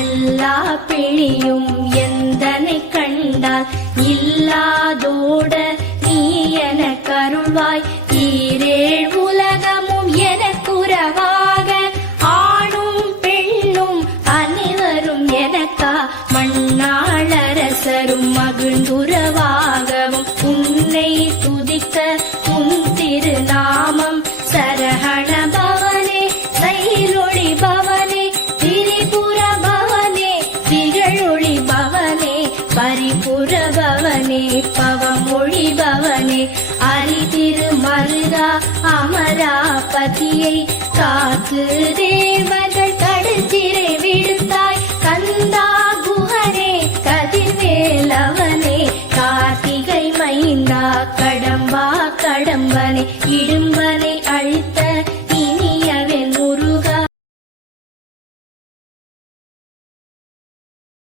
எல்லா பிணியும் எந்தனை கண்டால் இல்லாதோட நீ என கருள்வாய். ஈரேழ் உலகமும் எனக்குறவாக ஆணும் பெண்ணும் அனைவரும் எனக்கா மண்ணாளரசரும் மகிழ்ந்துறவாகவும் உன்னை துதிக்க உன் திருநாமம் சரஹண பவனே சைலொளி பவனே திரிபுர பவனே திகழொளி பவனே பரிபுர பவனே பவமொழி பவனே அரிதிரு மருதா அமராபதியை காத்து தேவர்கள் கடுச்சிறை விடு